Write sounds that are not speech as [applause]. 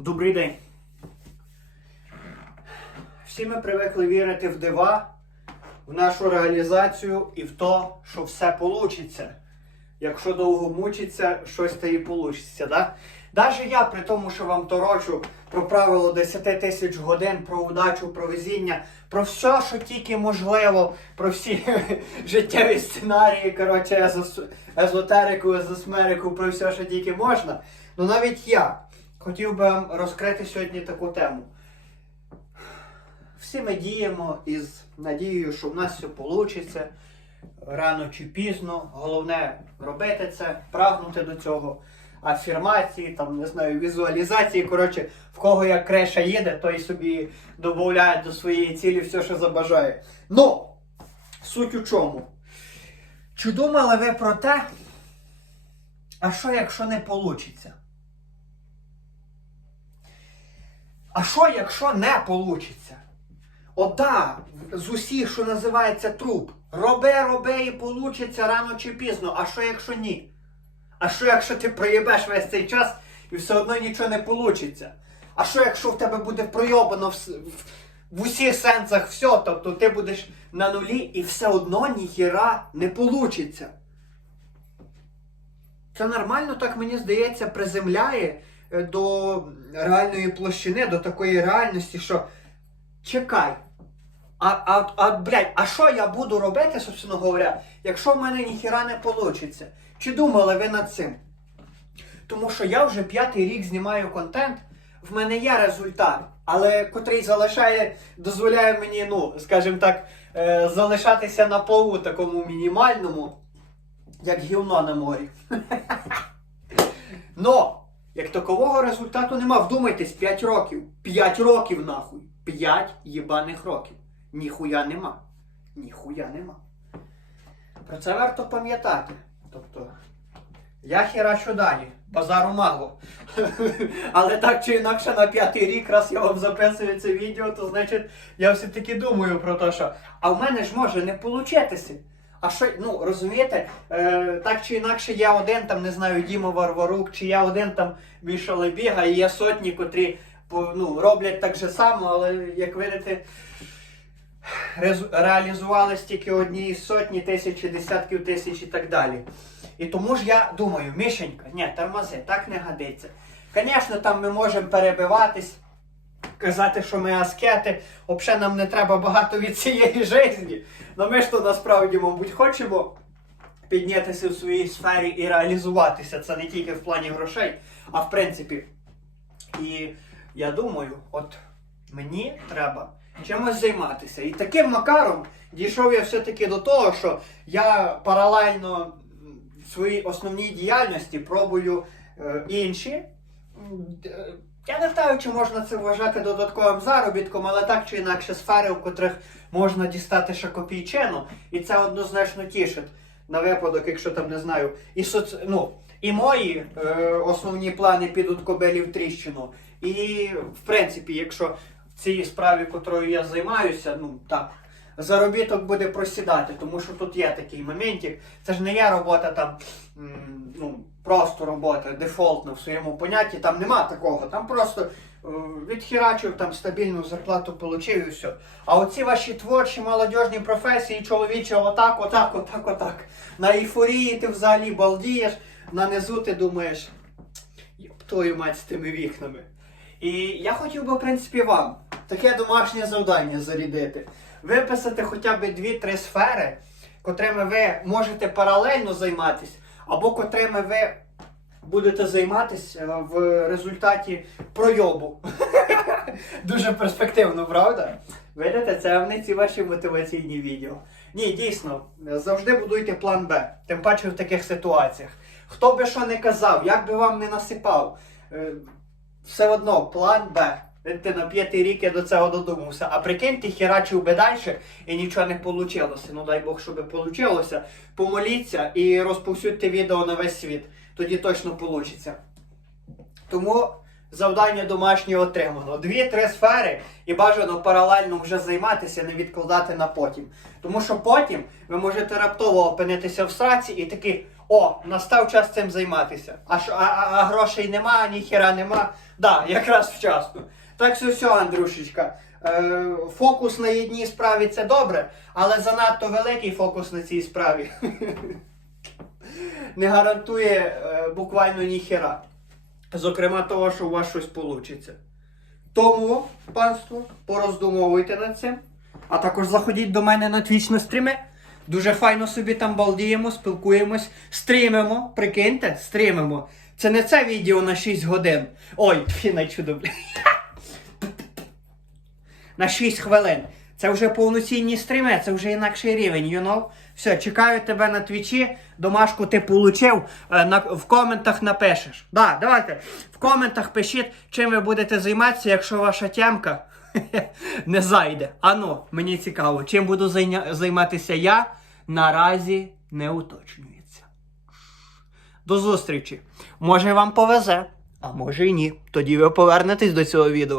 Добрий день. Всі ми привикли вірити в дива, в нашу реалізацію і в те, що все вийде. Якщо довго мучиться, щось то і вийде. Да? Навіть я, при тому, що вам торочу про правило 10 тисяч годин, про удачу, про везіння, про все, що тільки можливо, про всі [laughs] життєві сценарії, коротше, езотерику, езосмерику, про все, що тільки можна. Ну навіть я хотів би вам розкрити сьогодні таку тему. Всі ми діємо із надією, що в нас все вийде рано чи пізно. Головне робити це, прагнути до цього. Афірмації, там, не знаю, візуалізації. Коротше, в кого як креша їде, той собі додає до своєї цілі все, що забажає. Ну, суть у чому? Чи думали ви про те, а що якщо не вийде? А що, якщо не вийде? Ота, з усіх, що називається труп. Роби, роби і получиться рано чи пізно. А що якщо ні? А що якщо ти проїбеш весь цей час і все одно нічого не вийде? А що якщо в тебе буде пройобано в, в, в усіх сенсах все, тобто ти будеш на нулі і все одно ніхіра не вийде? Це нормально, так мені здається, приземляє до реальної площини, до такої реальності, що чекай. А, а, а, блядь, а що я буду робити, собственно говоря, якщо в мене ніхіра не вийде? Чи думали ви над цим? Тому що я вже п'ятий рік знімаю контент, в мене є результат, але котрий залишає, дозволяє мені, ну, скажімо так, е, залишатися на плаву такому мінімальному, як гівно на морі. [laughs] Но, як такового результату нема, вдумайтесь, 5 років. 5 років нахуй. 5 єбаних років. Ніхуя нема. Ніхуя нема. Про це варто пам'ятати. Тобто, я херачу далі, базару мало. [laughs] Але так чи інакше на п'ятий рік, раз я вам записую це відео, то значить я все-таки думаю про те, що а в мене ж може не получитися. А що, ну розумієте, е, так чи інакше я один там, не знаю, Діма Варварук, чи я один там Міша Лебіга, і є сотні, котрі ну, роблять так же само, але як видите, реалізувались тільки одні сотні, тисячі, десятків тисяч і так далі. І тому ж я думаю, Мішенька, ні, тормози, так не годиться. Звісно, там ми можемо перебиватись, казати, що ми аскети, взагалі нам не треба багато від цієї житті. Ну ми ж то насправді, мабуть, хочемо піднятися в своїй сфері і реалізуватися. Це не тільки в плані грошей, а в принципі. І я думаю, от мені треба чимось займатися. І таким макаром дійшов я все-таки до того, що я паралельно своїй основній діяльності пробую е, інші. Я не знаю, чи можна це вважати додатковим заробітком, але так чи інакше сфери, в котрих можна дістати ще копійчину, і це однозначно тішить на випадок, якщо там не знаю, і соц... ну, і мої е, основні плани підуть кобелі в тріщину. І в принципі, якщо в цій справі, котрою я займаюся, ну так. Заробіток буде просідати, тому що тут є такий моментик. Це ж не є робота там, ну, просто робота, дефолтна в своєму понятті, там нема такого. Там просто е, відхерачив, там стабільну зарплату получив і все. А оці ваші творчі, молодіжні професії, чоловічі, отак, отак, отак, отак. На ейфорії ти взагалі балдієш, на низу ти думаєш, «Йоп твою мать з тими вікнами. І я хотів би, в принципі, вам таке домашнє завдання зарядити. Виписати хоча б 2-3 сфери, котрими ви можете паралельно займатися, або котрими ви будете займатися е, в результаті пройобу. [laughs] Дуже перспективно, правда? Видите, це вони ці ваші мотиваційні відео. Ні, дійсно, завжди будуйте план Б, тим паче в таких ситуаціях. Хто би що не казав, як би вам не насипав, е, все одно план Б. Ти на п'ятий рік я до цього додумався. А прикинь, ти херачив би далі і нічого не вийшло. Ну дай Бог, щоб вийшло. Помоліться і розповсюдьте відео на весь світ. Тоді точно вийде. Тому завдання домашнє отримано. Дві-три сфери і бажано паралельно вже займатися, не відкладати на потім. Тому що потім ви можете раптово опинитися в сраці і такий, О, настав час цим займатися. А, а, а грошей нема, ніхера нема. Да, якраз вчасно. Так що все, Андрюшечка. Е, фокус на одній справі це добре, але занадто великий фокус на цій справі. [laughs] Не гарантує е, буквально ніхера. Зокрема, того, що у вас щось вийде. Тому, панство, пороздумовуйте над цим. А також заходіть до мене на Twitch на стріми. Дуже файно собі там балдіємо, спілкуємось, стрімимо. Прикиньте, стрімимо. Це не це відео на 6 годин. Ой, фі, на чудо, бля. [laughs] На 6 хвилин. Це вже повноцінні стріми, це вже інакший рівень, you know? Все, чекаю тебе на твічі. Домашку ти получив. е, в коментах напишеш. Да, давайте. В коментах пишіть, чим ви будете займатися, якщо ваша тямка [laughs] не зайде. Ану, мені цікаво, чим буду займатися я, наразі не уточнюється. До зустрічі. Може вам повезе, а може і ні. Тоді ви повернетесь до цього відео.